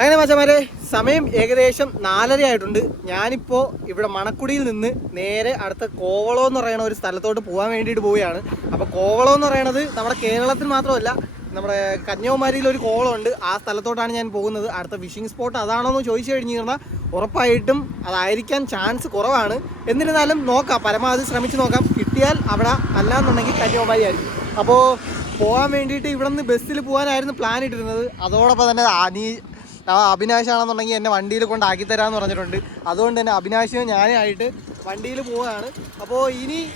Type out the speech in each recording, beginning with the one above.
അങ്ങനെ മച്ചമാരെ സമയം ഏകദേശം നാലര ആയിട്ടുണ്ട് ഞാനിപ്പോൾ ഇവിടെ മണക്കുടിയിൽ നിന്ന് നേരെ അടുത്ത കോവളം എന്ന് പറയുന്ന ഒരു സ്ഥലത്തോട്ട് പോകാൻ വേണ്ടിയിട്ട് പോവുകയാണ്. അപ്പോൾ കോവളം എന്ന് പറയുന്നത് നമ്മുടെ കേരളത്തിൽ മാത്രമല്ല നമ്മുടെ കന്യാകുമാരിയിൽ ഒരു കോവളമുണ്ട്. ആ സ്ഥലത്തോട്ടാണ് ഞാൻ പോകുന്നത്. അടുത്ത ഫിഷിംഗ് സ്പോട്ട് അതാണോ എന്ന് ചോദിച്ചു കഴിഞ്ഞു കഴിഞ്ഞാൽ ഉറപ്പായിട്ടും അതായിരിക്കാൻ ചാൻസ് കുറവാണ്. എന്നിരുന്നാലും നോക്കാം പരമാവധി ശ്രമിച്ചു നോക്കാം. കിട്ടിയാൽ അവിടെ അല്ലാന്നുണ്ടെങ്കിൽ കന്യാകുമാരി ആയിരിക്കും. അപ്പോൾ പോകാൻ വേണ്ടിയിട്ട് ഇവിടെ നിന്ന് ബസ്സിൽ പോകാനായിരുന്നു പ്ലാൻ ഇട്ടിരുന്നത്. അതോടൊപ്പം തന്നെ അനീ അഭിനാശാണെന്നുണ്ടെങ്കിൽ എന്നെ വണ്ടിയിൽ കൊണ്ടാക്കി തരാമെന്ന് പറഞ്ഞിട്ടുണ്ട്. അതുകൊണ്ട് തന്നെ അഭിനാശിനും ഞാനേ ആയിട്ട് വണ്ടിയിൽ പോവുകയാണ്. അപ്പോൾ ഇനി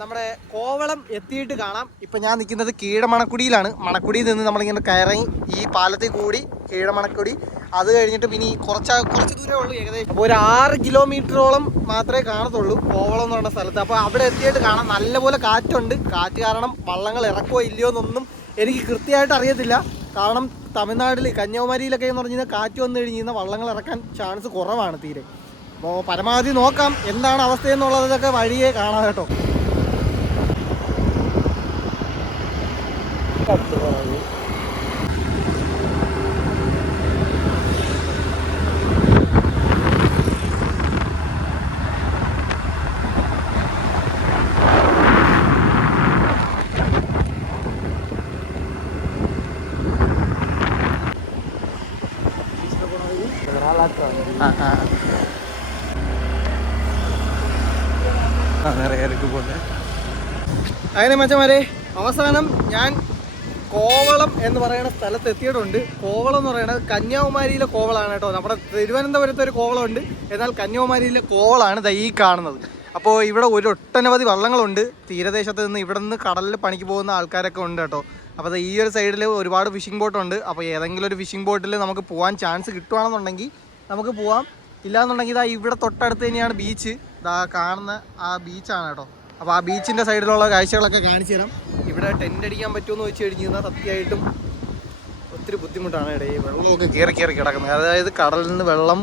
നമ്മുടെ കോവളം എത്തിയിട്ട് കാണാം. ഇപ്പം ഞാൻ നിൽക്കുന്നത് കീഴമണക്കുടിയിലാണ്. മണക്കുടിയിൽ നിന്ന് നമ്മളിങ്ങനെ കയറി ഈ പാലത്തിൽ കൂടി കീഴമണക്കുടി. അത് കഴിഞ്ഞിട്ട് ഇനി കുറച്ച് കുറച്ച് ദൂരമേ ഉള്ളൂ ഏകദേശം. അപ്പോൾ ഒരു ആറ് കിലോമീറ്ററോളം മാത്രമേ കാണത്തുള്ളൂ കോവളം എന്ന് പറഞ്ഞ സ്ഥലത്ത്. അപ്പോൾ അവിടെ എത്തിയിട്ട് കാണാം നല്ലപോലെ കാറ്റുണ്ട്. കാറ്റ് കാരണം വള്ളങ്ങൾ ഇറക്കുമോ ഇല്ലയോ എന്നൊന്നും എനിക്ക് കൃത്യമായിട്ട് അറിയത്തില്ല. കാരണം തമിഴ്നാട്ടിൽ കന്യാകുമാരിയിലൊക്കെ എന്ന് പറഞ്ഞു കഴിഞ്ഞാൽ കാറ്റ് വന്നു കഴിഞ്ഞ് കഴിഞ്ഞാൽ വള്ളങ്ങൾ ഇറക്കാൻ ചാൻസ് കുറവാണ് തീരെ. അപ്പോൾ പരമാവധി നോക്കാം എന്താണ് അവസ്ഥ എന്നുള്ളതൊക്കെ വഴിയെ കാണാം കേട്ടോ. അങ്ങനെ മച്ചമാരെ അവസാനം ഞാൻ കോവളം എന്ന് പറയുന്ന സ്ഥലത്ത് എത്തിയിട്ടുണ്ട്. കോവളം എന്ന് പറയുന്നത് കന്യാകുമാരിയിലെ കോവളാണ് കേട്ടോ. നമ്മുടെ തിരുവനന്തപുരത്ത് ഒരു കോവളമുണ്ട്. എന്നാൽ കന്യാകുമാരിയിലെ കോവളാണ് ദാ ഈ കാണുന്നത്. അപ്പോൾ ഇവിടെ ഒരു ഒട്ടനവധി വള്ളങ്ങളുണ്ട്. തീരദേശത്ത് നിന്ന് ഇവിടെ നിന്ന് കടലിൽ പണിക്ക് പോകുന്ന ആൾക്കാരൊക്കെ ഉണ്ട് കേട്ടോ. അപ്പോൾ ദാ ഈ ഒരു സൈഡിൽ ഒരുപാട് ഫിഷിംഗ് ബോട്ടുണ്ട് അപ്പോൾ ഏതെങ്കിലും ഒരു ഫിഷിംഗ് ബോട്ടിൽ നമുക്ക് പോകാൻ ചാൻസ് കിട്ടുവാണെന്നുണ്ടെങ്കിൽ നമുക്ക് പോവാം. ഇല്ലാന്നുണ്ടെങ്കിൽ ഇതാ ഇവിടെ തൊട്ടടുത്ത് തന്നെയാണ് ബീച്ച് ഇതാ കാണുന്ന ആ ബീച്ചാണ് കേട്ടോ. അപ്പോൾ ആ ബീച്ചിന്റെ സൈഡിലുള്ള കാഴ്ചകളൊക്കെ കാണിച്ചു തരാം. ഇവിടെ ടെന്റ് അടിക്കാൻ പറ്റുമെന്ന് വെച്ച് കഴിഞ്ഞ് കഴിഞ്ഞാൽ സത്യമായിട്ടും ഒത്തിരി ബുദ്ധിമുട്ടാണ് ഈ വെള്ളമൊക്കെ കയറി കയറി കിടക്കുന്നത്. അതായത് കടലിൽ നിന്ന് വെള്ളം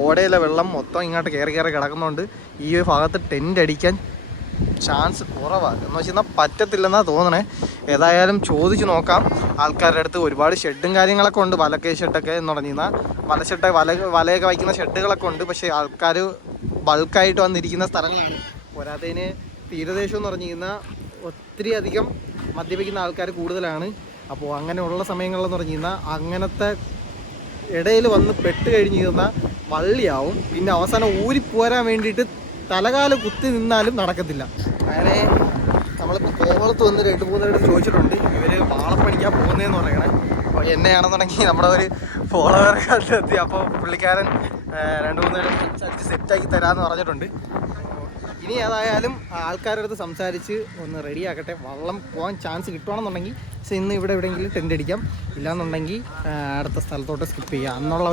ഓടയിലെ വെള്ളം മൊത്തം ഇങ്ങോട്ട് കയറി കയറി കിടക്കുന്നതുകൊണ്ട് ഈ ഭാഗത്ത് ടെന്റ് അടിക്കാൻ ചാൻസ് കുറവാണ് എന്ന് വെച്ചാൽ പറ്റത്തില്ലെന്നാണ് തോന്നണേ. ഏതായാലും ചോദിച്ചു നോക്കാം. ആൾക്കാരുടെ അടുത്ത് ഒരുപാട് ഷെഡും കാര്യങ്ങളൊക്കെ ഉണ്ട്. വലക്കെ ഷെഡൊക്കെ എന്ന് പറഞ്ഞു കഴിഞ്ഞാൽ വല ഷെഡ് വല വലയൊക്കെ വയ്ക്കുന്ന ഷെഡുകളൊക്കെ ഉണ്ട്. പക്ഷേ ആൾക്കാർ ബൾക്കായിട്ട് വന്നിരിക്കുന്ന സ്ഥലങ്ങളാണ്. പോരാത്തതിന് തീരദേശം എന്ന് പറഞ്ഞു കഴിഞ്ഞാൽ ഒത്തിരി അധികം മദ്യപിക്കുന്ന ആൾക്കാർ കൂടുതലാണ്. അപ്പോൾ അങ്ങനെയുള്ള സമയങ്ങളിലെന്ന് പറഞ്ഞു കഴിഞ്ഞാൽ അങ്ങനത്തെ ഇടയിൽ വന്ന് പെട്ട് കഴിഞ്ഞ് കഴിഞ്ഞാൽ വള്ളിയാവും. പിന്നെ അവസാനം ഊരിപ്പോരാൻ വേണ്ടിയിട്ട് തലകാൽ കുത്തി നിന്നാലും നടക്കത്തില്ല. അങ്ങനെ നമ്മളിപ്പോൾ കോവളത്ത് വന്ന് രണ്ട് മൂന്ന് പേര് ചോദിച്ചിട്ടുണ്ട്. ഇവർ വാളപ്പണിക്കാൻ പോകുന്നതെന്ന് പറയണേ. അപ്പോൾ എന്നെയാണെന്നുണ്ടെങ്കിൽ നമ്മുടെ ഒരു ഫോളോവർ കണ്ടെത്തി അപ്പോൾ പുള്ളിക്കാരൻ രണ്ട് മൂന്ന് പേര് സംസാരിച്ച് സെറ്റാക്കി തരാമെന്ന് പറഞ്ഞിട്ടുണ്ട്. ഇനി ഏതായാലും ആൾക്കാരുടെ അടുത്ത് സംസാരിച്ച് ഒന്ന് റെഡി ആക്കട്ടെ. വള്ളം പോകാൻ ചാൻസ് കിട്ടുവാണെന്നുണ്ടെങ്കിൽ പക്ഷേ ഇന്ന് ഇവിടെ എവിടെയെങ്കിലും ടെന്റ് അടിക്കാം. ഇല്ലാന്നുണ്ടെങ്കിൽ അടുത്ത സ്ഥലത്തോട്ട് സ്കിപ്പ് ചെയ്യാം. എന്നുള്ള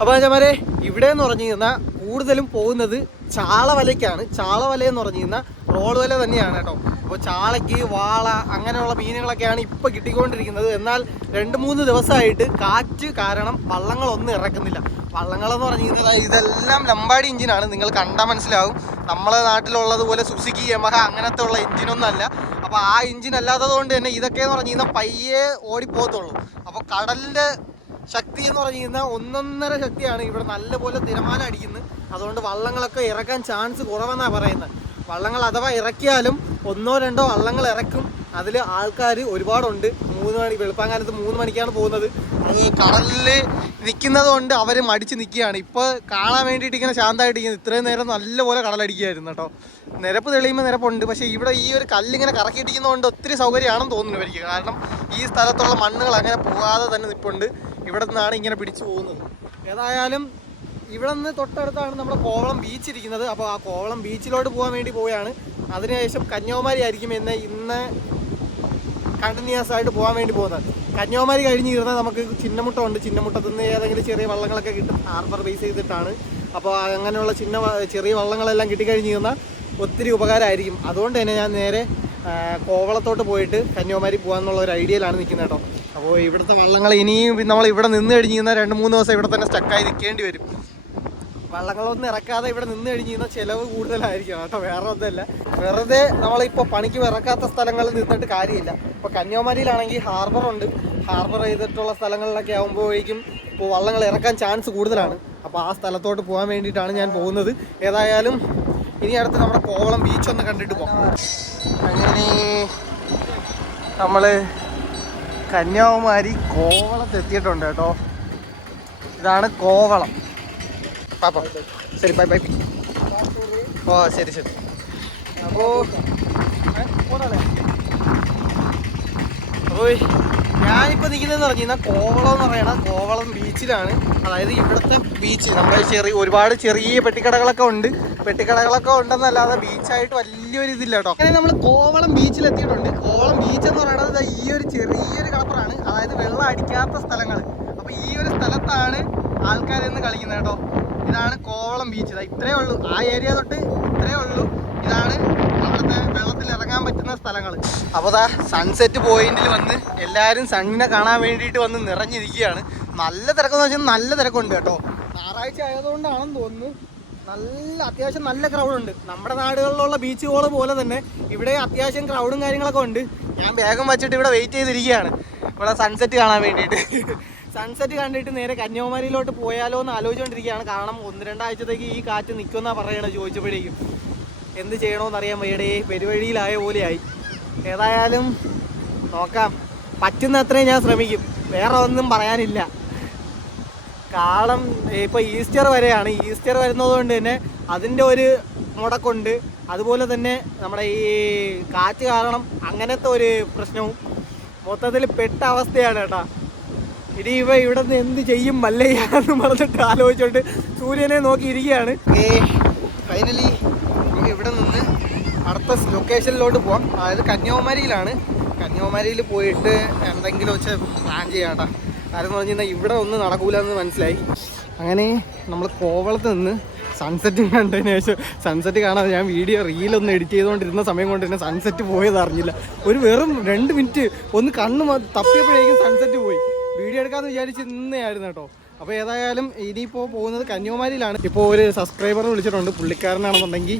അപ്പോൾ ചമാരെ ഇവിടെ എന്ന് പറഞ്ഞു കഴിഞ്ഞാൽ കൂടുതലും പോകുന്നത് ചാളവലയ്ക്കാണ്. ചാളവല എന്ന് പറഞ്ഞു കഴിഞ്ഞാൽ റോഡ് വല തന്നെയാണ് കേട്ടോ. അപ്പോൾ ചാളയ്ക്ക് വാള അങ്ങനെയുള്ള മീനുകളൊക്കെയാണ് ഇപ്പോൾ കിട്ടിക്കൊണ്ടിരിക്കുന്നത്. എന്നാൽ രണ്ട് മൂന്ന് ദിവസമായിട്ട് കാറ്റ് കാരണം വള്ളങ്ങളൊന്നും ഇറക്കുന്നില്ല. വള്ളങ്ങളെന്ന് പറഞ്ഞു കഴിഞ്ഞാൽ ഇതെല്ലാം ലമ്പാടി എഞ്ചിനാണ് നിങ്ങൾ കണ്ടാൽ മനസ്സിലാവും. നമ്മളെ നാട്ടിലുള്ളതുപോലെ സുസുക്കി യമഹ അങ്ങനത്തെ ഉള്ള എഞ്ചിനൊന്നും അല്ല. അപ്പോൾ ആ എഞ്ചിൻ അല്ലാത്തത് കൊണ്ട് തന്നെ ഇതൊക്കെയെന്ന് പറഞ്ഞു കഴിഞ്ഞാൽ പയ്യെ ഓടിപ്പോകത്തുള്ളൂ. അപ്പോൾ കടലിന്റെ ശക്തി എന്ന് കഴിഞ്ഞാൽ ഒന്നൊന്നര ശക്തിയാണ് ഇവിടെ നല്ലപോലെ തിരമാല അടിക്കുന്നത്. അതുകൊണ്ട് വള്ളങ്ങളൊക്കെ ഇറക്കാൻ ചാൻസ് കുറവെന്നാണ് പറയുന്നത്. വള്ളങ്ങൾ അഥവാ ഇറക്കിയാലും ഒന്നോ രണ്ടോ വള്ളങ്ങൾ ഇറക്കും. അതിൽ ആൾക്കാർ ഒരുപാടുണ്ട്. മൂന്ന് മണി വെളുപ്പാങ്കാലത്ത് മൂന്ന് മണിക്കാണ് പോകുന്നത്. അത് കടലിൽ നിൽക്കുന്നത് കൊണ്ട് അവർ മടിച്ച് നിൽക്കുകയാണ് ഇപ്പോൾ കാണാൻ വേണ്ടിയിട്ട് ഇങ്ങനെ ശാന്തമായിട്ട് ഇരിക്കുന്നത് ഇത്രയും നേരം നല്ലപോലെ കടലടിക്കുകയായിരുന്നു കേട്ടോ. നിരപ്പ് തെളിയുമ്പോൾ നിരപ്പുണ്ട്. പക്ഷേ ഇവിടെ ഈ ഒരു കല്ലിങ്ങനെ കറക്കിയിട്ടിരിക്കുന്നതുകൊണ്ട് ഒത്തിരി സൗകര്യമാണെന്ന് തോന്നുന്നു എനിക്ക് കാരണം ഈ സ്ഥലത്തുള്ള മണ്ണുകൾ അങ്ങനെ പോകാതെ തന്നെ നിൽപ്പുണ്ട് ഇവിടെ നിന്നാണ് ഇങ്ങനെ പിടിച്ചു പോകുന്നത്. ഏതായാലും ഇവിടെ നിന്ന് തൊട്ടടുത്താണ് നമ്മുടെ കോവളം ബീച്ച് ഇരിക്കുന്നത്. അപ്പോൾ ആ കോവളം ബീച്ചിലോട്ട് പോകാൻ വേണ്ടി പോവുകയാണ്. അതിനുശേഷം കന്യാകുമാരി ആയിരിക്കും എന്നെ ഇന്ന് കണ്ടിന്യൂസ് ആയിട്ട് പോകാൻ വേണ്ടി പോകുന്നത്. കന്യാകുമാരി കഴിഞ്ഞ് ഇരുന്നാൽ നമുക്ക് ചിന്നമുട്ടം ഉണ്ട് ചിന്നമുട്ടത്തു നിന്ന് ഏതെങ്കിലും ചെറിയ വള്ളങ്ങളൊക്കെ കിട്ടും. ഹാർബർ ബേസ് ചെയ്തിട്ടാണ്. അപ്പോൾ അങ്ങനെയുള്ള ചിന്ന ചെറിയ വള്ളങ്ങളെല്ലാം കിട്ടിക്കഴിഞ്ഞ് ഇരുന്നാൽ ഒത്തിരി ഉപകാരമായിരിക്കും. അതുകൊണ്ട് തന്നെ ഞാൻ നേരെ കോവളത്തോട്ട് പോയിട്ട് കന്യാകുമാരി പോകാമെന്നുള്ള ഒരു ഐഡിയയിലാണ് നിൽക്കുന്നത് കേട്ടോ. അപ്പോൾ ഇവിടുത്തെ വള്ളങ്ങൾ ഇനിയും നമ്മൾ ഇവിടെ നിന്ന് കഴിഞ്ഞ് കഴിഞ്ഞാൽ രണ്ട് മൂന്ന് ദിവസം ഇവിടെ തന്നെ സ്റ്റക്കായി നിൽക്കേണ്ടി വരും. വള്ളങ്ങളൊന്നും ഇറക്കാതെ ഇവിടെ നിന്ന് കഴിഞ്ഞ് കഴിഞ്ഞാൽ ചിലവ് കൂടുതലായിരിക്കും. കേട്ടോ വേറെ ഒന്നുമല്ല. വെറുതെ നമ്മളിപ്പോൾ പണിക്ക് ഇറക്കാത്ത സ്ഥലങ്ങളിൽ നിന്നിട്ട് കാര്യമില്ല. ഇപ്പോൾ കന്യാകുമാരിയിലാണെങ്കിൽ ഹാർബർ ഉണ്ട്. ഹാർബർ ചെയ്തിട്ടുള്ള സ്ഥലങ്ങളിലൊക്കെ ആകുമ്പോഴേക്കും ഇപ്പോൾ വള്ളങ്ങൾ ഇറക്കാൻ ചാൻസ് കൂടുതലാണ്. അപ്പോൾ ആ സ്ഥലത്തോട്ട് പോകാൻ വേണ്ടിയിട്ടാണ് ഞാൻ പോകുന്നത്. ഏതായാലും ഇനി അടുത്ത് നമ്മുടെ കോവളം ബീച്ച് ഒന്ന് കണ്ടിട്ട് പോകാം അങ്ങനെ നമ്മൾ കന്യാകുമാരി കോവളത്ത് എത്തിയിട്ടുണ്ട് കേട്ടോ. ഇതാണ് കോവളം. പാപ്പ ശരി ബൈ ബൈ. ഓ ശരി ശരി. അപ്പോൾ ഓയ്. ഞാനിപ്പോൾ നിൽക്കുന്നതെന്ന് പറഞ്ഞു കഴിഞ്ഞാൽ കോവളം എന്ന് പറയണ കോവളം ബീച്ചിലാണ് അതായത് ഇവിടുത്തെ ബീച്ച് നമ്മുടെ ചെറിയ ഒരുപാട് ചെറിയ പെട്ടിക്കടകളൊക്കെ ഉണ്ട്. പെട്ടിക്കടകളൊക്കെ ഉണ്ടെന്നല്ലാതെ ബീച്ചായിട്ട് വലിയൊരു ഇതില്ല കേട്ടോ. അങ്ങനെ നമ്മൾ കോവളം ബീച്ചിൽ എത്തിയിട്ടുണ്ട്. കോവളം ബീച്ച് എന്ന് പറയുന്നത് ഈ ഒരു ചെറിയൊരു കളപ്പറാണ് അതായത് വെള്ളം അടിക്കാത്ത സ്ഥലങ്ങൾ അപ്പോൾ ഈ ഒരു സ്ഥലത്താണ് ആൾക്കാരെന്ന് കളിക്കുന്നത് കേട്ടോ. ഇതാണ് കോവളം ബീച്ച് ഇതാ ഇത്രയേ ഉള്ളൂ. ആ ഏരിയ തൊട്ട് ഇത്രയേ ഉള്ളൂ. ഇതാണ് അവിടുത്തെ വെള്ളത്തിൽ ഇറങ്ങാൻ പറ്റുന്ന സ്ഥലങ്ങൾ അപ്പോൾ ദാ സൺസെറ്റ് പോയിന്റിൽ വന്ന് എല്ലാവരും സണ്ണിനെ കാണാൻ വേണ്ടിയിട്ട് വന്ന് നിറഞ്ഞിരിക്കുകയാണ്. നല്ല തിരക്കെന്ന് വെച്ചാൽ നല്ല തിരക്കുണ്ട് കേട്ടോ. ഞായറാഴ്ച ആയതുകൊണ്ടാണെന്ന് തോന്നുന്നു. നല്ല അത്യാവശ്യം നല്ല ക്രൗഡ് ഉണ്ട്. നമ്മുടെ നാടുകളിലുള്ള ബീച്ചുകൾ പോലെ തന്നെ ഇവിടെ അത്യാവശ്യം ക്രൗഡും കാര്യങ്ങളൊക്കെ ഉണ്ട്. ഞാൻ വേഗം വെച്ചിട്ട് ഇവിടെ വെയിറ്റ് ചെയ്തിരിക്കുകയാണ്. ഇവിടെ സൺസെറ്റ് കാണാൻ വേണ്ടിയിട്ട്. സൺസെറ്റ് കണ്ടിട്ട് നേരെ കന്യാകുമാരിയിലോട്ട് പോയാലോ എന്ന് ആലോചിച്ചുകൊണ്ടിരിക്കുകയാണ് കാരണം ഒന്ന് രണ്ടാഴ്ചത്തേക്ക് ഈ കാറ്റ് നിൽക്കുമെന്നാണ് പറയണത് ചോദിച്ചപ്പോഴേക്കും. എന്ത് ചെയ്യണമെന്ന് അറിയാൻ വയ്യടേ പെരുവഴിയിലായ പോലെയായി. ഏതായാലും നോക്കാം. പറ്റുന്ന അത്രയും ഞാൻ ശ്രമിക്കും. വേറെ ഒന്നും പറയാനില്ല. കാളം ഇപ്പൊ ഈസ്റ്റർ വരെയാണ്. ഈസ്റ്റർ വരുന്നത് കൊണ്ട് തന്നെ അതിന്റെ ഒരു മുടക്കുണ്ട്. അതുപോലെ തന്നെ നമ്മുടെ ഈ കാറ്റ് കാരണം അങ്ങനത്തെ ഒരു പ്രശ്നവും മൊത്തത്തിൽ പെട്ട അവസ്ഥയാണ് കേട്ടാ. ഇനി ഇവ ഇവിടെ നിന്ന് എന്ത് ചെയ്യും മല്ലയ്യാന്ന് പറഞ്ഞിട്ട് ആലോചിച്ചോണ്ട് സൂര്യനെ നോക്കി ഇരിക്കുകയാണ് ഫൈനലി ഇവിടെ നിന്ന് അടുത്ത ലൊക്കേഷനിലോട്ട് പോവാം. അതായത് കന്യാകുമാരിയിലാണ്. കന്യാകുമാരിയിൽ പോയിട്ട് എന്തെങ്കിലും വെച്ച് പ്ലാൻ ചെയ്യാട്ടാ. കാരണം എന്ന് പറഞ്ഞു കഴിഞ്ഞാൽ ഇവിടെ ഒന്നും നടക്കൂല എന്ന് മനസ്സിലായി. അങ്ങനെ നമ്മൾ കോവളത്ത് നിന്ന് സൺസെറ്റ് കണ്ടതിന് ശേഷം സൺസെറ്റ് കാണാതെ ഞാൻ വീഡിയോ റീലൊന്ന് എഡിറ്റ് ചെയ്തുകൊണ്ടിരുന്ന സമയം കൊണ്ട് തന്നെ സൺസെറ്റ് പോയത് അറിഞ്ഞില്ല. ഒരു വെറും രണ്ട് മിനിറ്റ് ഒന്ന് കണ്ണ് തപ്പിയപ്പോഴേക്കും സൺസെറ്റ് പോയി. വീഡിയോ എടുക്കാമെന്ന് വിചാരിച്ച് നിന്നെയായിരുന്നു കേട്ടോ. അപ്പോൾ ഏതായാലും ഇനിയിപ്പോൾ പോകുന്നത് കന്യാകുമാരിയിലാണ്. ഇപ്പോൾ ഒരു സബ്സ്ക്രൈബർ വിളിച്ചിട്ടുണ്ട് പുള്ളിക്കാരനാണെന്നുണ്ടെങ്കിൽ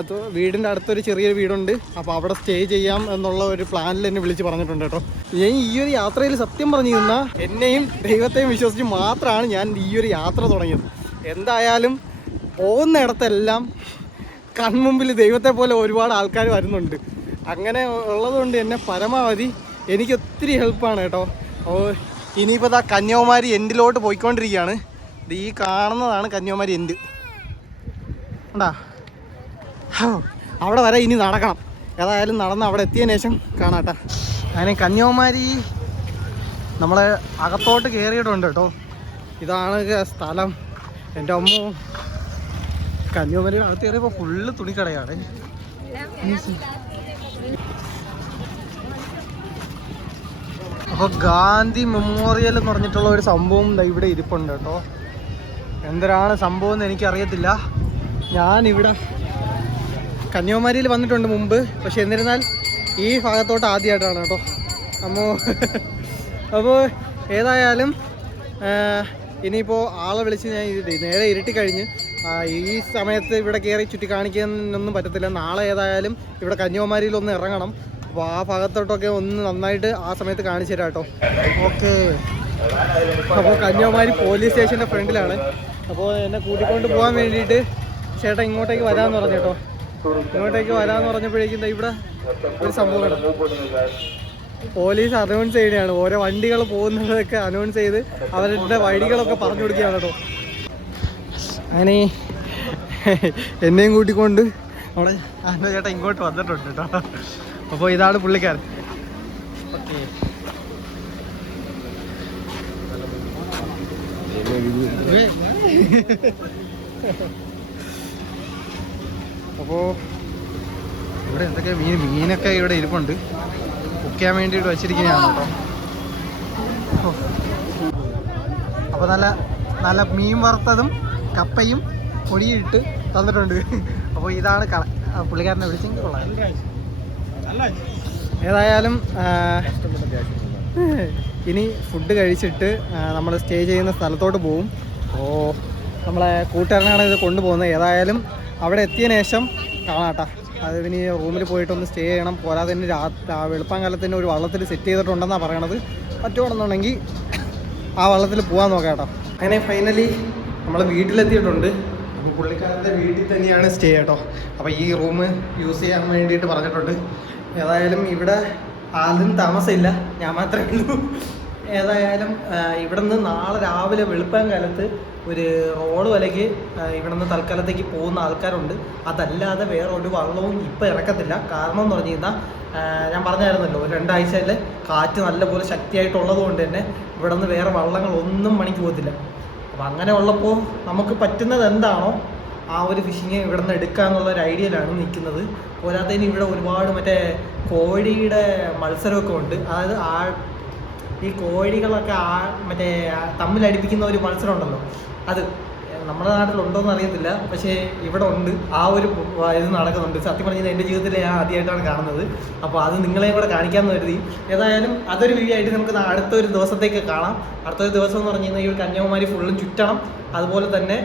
അത് വീടിന്റെ അടുത്തൊരു ചെറിയൊരു വീടുണ്ട്. അപ്പോൾ അവിടെ സ്റ്റേ ചെയ്യാം എന്നുള്ള ഒരു പ്ലാനിൽ എന്നെ വിളിച്ച് പറഞ്ഞിട്ടുണ്ട് കേട്ടോ. ഞാൻ ഈ ഒരു യാത്രയിൽ സത്യം പറഞ്ഞു നിന്നാൽ എന്നെയും ദൈവത്തെയും വിശ്വസിച്ച് മാത്രമാണ് ഞാൻ ഈ ഒരു യാത്ര തുടങ്ങിയത്. എന്തായാലും പോകുന്നിടത്തെല്ലാം കൺമുമ്പിൽ ദൈവത്തെ പോലെ ഒരുപാട് ആൾക്കാർ വരുന്നുണ്ട്. അങ്ങനെ ഉള്ളതുകൊണ്ട് എന്നെ പരമാവധി എനിക്ക് ഒത്തിരി ഹെൽപ്പാണ് കേട്ടോ. അപ്പോൾ ഇനിയിപ്പോൾ ഇതാ കന്യാകുമാരി എൻഡിലോട്ട് പോയിക്കൊണ്ടിരിക്കുകയാണ്. ഇത് ഈ കാണുന്നതാണ് കന്യാകുമാരി എൻഡ് ഉണ്ടാ അവിടെ വരെ ഇനി നടക്കണം. ഏതായാലും നടന്ന് അവിടെ എത്തിയതിന് ശേഷം കാണാട്ടാ അങ്ങനെ കന്യാകുമാരി നമ്മളെ അകത്തോട്ട് കയറിയിട്ടുണ്ട് കേട്ടോ. ഇതാണ് സ്ഥലം. എന്റെ അമ്മ കന്യാകുമാരിയുടെ അകത്ത് കയറിയപ്പോൾ ഫുള്ള് തുണിക്കടയാണ്. അപ്പോൾ ഗാന്ധി മെമ്മോറിയൽ എന്ന് പറഞ്ഞിട്ടുള്ള ഒരു സംഭവം ഇവിടെ ഇരിപ്പുണ്ട് കേട്ടോ. എന്തൊരാണ് സംഭവം എന്ന് എനിക്കറിയത്തില്ല. ഞാനിവിടെ കന്യാകുമാരിയിൽ വന്നിട്ടുണ്ട് മുമ്പ്. പക്ഷെ എന്നിരുന്നാൽ ഈ ഭാഗത്തോട്ട് ആദ്യമായിട്ടാണ് കേട്ടോ. അമ്മോ. അപ്പോൾ ഏതായാലും ഇനിയിപ്പോൾ ആളെ വിളിച്ച് ഞാൻ നേരെ ഇരുട്ടി കഴിഞ്ഞ് ഈ സമയത്ത് ഇവിടെ കയറി ചുറ്റി കാണിക്കാനൊന്നും പറ്റത്തില്ല. നാളെ ഏതായാലും ഇവിടെ കന്യാകുമാരിയിലൊന്ന് ഇറങ്ങണം. അപ്പോൾ ആ ഭാഗത്തോട്ടൊക്കെ ഒന്ന് നന്നായിട്ട് ആ സമയത്ത് കാണിച്ചു തരാം കേട്ടോ. ഓക്കെ. അപ്പോൾ കന്യാകുമാരി പോലീസ് സ്റ്റേഷന്റെ ഫ്രണ്ടിലാണ്. അപ്പോൾ എന്നെ കൂട്ടിക്കൊണ്ട് പോകാൻ വേണ്ടിയിട്ട് ചേട്ടൻ ഇങ്ങോട്ടേക്ക് വരാന്ന് പറഞ്ഞു കേട്ടോ. ഇങ്ങോട്ടേക്ക് വരാന്ന് പറഞ്ഞപ്പോഴേക്കും ഇവിടെ ഒരു സംഭവം നടന്നു പോലീസ് അനൗൺസ് ചെയ്യുകയാണ്. ഓരോ വണ്ടികൾ പോകുന്നതൊക്കെ അനൗൺസ് ചെയ്ത് അവരുടെ വഴികളൊക്കെ പറഞ്ഞു കൊടുക്കുകയാണ് കേട്ടോ. അങ്ങനെ എന്നെയും കൂട്ടിക്കൊണ്ട് അവിടെ ചേട്ടൻ ചേട്ടാ ഇങ്ങോട്ട് വന്നിട്ടുണ്ട് കേട്ടോ. അപ്പോൾ ഇതാണ് പുള്ളിക്കാരൻ. അപ്പോൾ ഇവിടെ എന്തൊക്കെ മീൻ? മീനൊക്കെ ഇവിടെ ഇരിപ്പുണ്ട്. കുക്കാൻ വേണ്ടിയിട്ട് വെച്ചിരിക്കുകയാണ് കേട്ടോ. അപ്പോൾ നല്ല നല്ല മീൻ വറുത്തതും കപ്പയും പൊടിയിട്ട് തന്നിട്ടുണ്ട്. അപ്പോൾ ഇതാണ് കള പുള്ളിക്കാരനെ വിളിച്ചെങ്കിൽ കൊള്ളാം. ഏതായാലും ഇനി ഫുഡ് കഴിച്ചിട്ട് നമ്മൾ സ്റ്റേ ചെയ്യുന്ന സ്ഥലത്തോട്ട് പോവും. ഓ നമ്മളെ കൂട്ടുകാരനാണ് ഇത് കൊണ്ടുപോകുന്നത്. ഏതായാലും അവിടെ എത്തിയതിനു ശേഷം കാണാട്ടാ. അത് ഇനി റൂമിൽ പോയിട്ടൊന്ന് സ്റ്റേ ചെയ്യണം. പോരാതെ തന്നെ രാത്രി വെളുപ്പാങ്കാലത്ത് തന്നെ ഒരു വള്ളത്തിൽ സെറ്റ് ചെയ്തിട്ടുണ്ടെന്നാണ് പറയണത്. പറ്റുവാണെന്നുണ്ടെങ്കിൽ ആ വള്ളത്തിൽ പോകാൻ നോക്കാം കേട്ടോ അങ്ങനെ ഫൈനലി നമ്മൾ വീട്ടിലെത്തിയിട്ടുണ്ട്. പുള്ളിക്കാരന്റെ വീട്ടിൽ തന്നെയാണ് സ്റ്റേ കേട്ടോ. അപ്പോൾ ഈ റൂം യൂസ് ചെയ്യാൻ വേണ്ടിയിട്ട് പറഞ്ഞിട്ടുണ്ട്. ഏതായാലും ഇവിടെ ആദ്യം താമസമില്ല. ഞാൻ മാത്രമേ ഉള്ളൂ. ഏതായാലും ഇവിടെ നിന്ന് നാളെ രാവിലെ വെളുപ്പം കാലത്ത് ഒരു റോഡ് വലയ്ക്ക് ഇവിടെ നിന്ന് തൽക്കാലത്തേക്ക് പോകുന്ന ആൾക്കാരുണ്ട്. അതല്ലാതെ വേറെ ഒരു വള്ളവും ഇപ്പം ഇറക്കത്തില്ല. കാരണം എന്ന് പറഞ്ഞു കഴിഞ്ഞാൽ ഞാൻ പറഞ്ഞായിരുന്നല്ലോ ഒരു രണ്ടാഴ്ചയിൽ കാറ്റ് നല്ലപോലെ ശക്തിയായിട്ടുള്ളത് കൊണ്ട് തന്നെ ഇവിടെ നിന്ന് വേറെ വള്ളങ്ങൾ ഒന്നും മണിക്ക് പോകത്തില്ല. അപ്പം അങ്ങനെ ഉള്ളപ്പോൾ നമുക്ക് പറ്റുന്നത് എന്താണോ ആ ഒരു ഫിഷിങ് ഇവിടെ നിന്ന് എടുക്കാന്നുള്ള ഒരു ഐഡിയയിലാണ് നിൽക്കുന്നത് പോരാത്തതിന് ഇവിടെ ഒരുപാട് മറ്റേ കോഴിയുടെ മത്സരമൊക്കെ ഉണ്ട്. അതായത് ആ ഈ കോഴികളൊക്കെ ആ മറ്റേ തമ്മിൽ അടിപ്പിക്കുന്ന ഒരു മത്സരം ഉണ്ടല്ലോ. അത് നമ്മുടെ നാട്ടിലുണ്ടോയെന്ന് അറിയത്തില്ല. പക്ഷേ ഇവിടെ ഉണ്ട്. ആ ഒരു ഇത് നടക്കുന്നുണ്ട്. സത്യം പറഞ്ഞാൽ എന്റെ ജീവിതത്തിൽ ഞാൻ ആദ്യമായിട്ടാണ് കാണുന്നത്. അപ്പോൾ അത് നിങ്ങളെയും കൂടെ കാണിക്കാമെന്ന് കരുതി. ഏതായാലും അതൊരു വീഡിയോ ആയിട്ട് നമുക്ക് അടുത്തൊരു ദിവസത്തേക്ക് കാണാം. അടുത്തൊരു ദിവസം എന്ന് പറഞ്ഞു കഴിഞ്ഞാൽ ഈ കന്യാകുമാരി ഫുള്ളും ചുറ്റണം. അതുപോലെ തന്നെ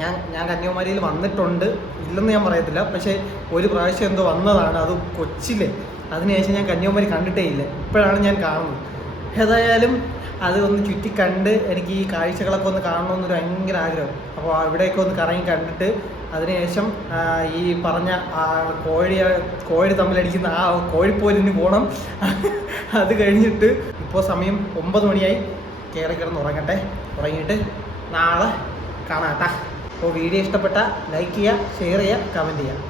ഞാൻ ഞാൻ കന്യാകുമാരിയിൽ വന്നിട്ടുണ്ട്. ഇല്ലെന്ന് ഞാൻ പറയത്തില്ല. പക്ഷേ ഒരു പ്രാവശ്യം എന്തോ വന്നതാണ്. അത് കൊച്ചിലെ. അതിനുശേഷം ഞാൻ കന്യാകുമാരി കണ്ടിട്ടേ ഇല്ല. ഇപ്പോഴാണ് ഞാൻ കാണുന്നത്. ഏതായാലും അത് ഒന്ന് ചുറ്റി കണ്ട് എനിക്ക് ഈ കാഴ്ചകളൊക്കെ ഒന്ന് കാണണമെന്നൊരു ഭയങ്കര ആഗ്രഹം. അപ്പോൾ അവിടെയൊക്കെ ഒന്ന് കറങ്ങി കണ്ടിട്ട് അതിനുശേഷം ഈ പറഞ്ഞ ആ കോഴി കോഴി തമ്മിലടിക്കുന്ന ആ കോഴിപ്പോരിന് പോകണം അത് കഴിഞ്ഞിട്ട് ഇപ്പോൾ സമയം ഒമ്പത് മണിയായി. കയറി കിടന്ന് ഉറങ്ങട്ടെ. ഉറങ്ങിയിട്ട് നാളെ കാണാം കേട്ടാ. അപ്പോൾ വീഡിയോ ഇഷ്ടപ്പെട്ട ലൈക്ക് ചെയ്യുക ഷെയർ ചെയ്യുക കമന്റ് ചെയ്യുക.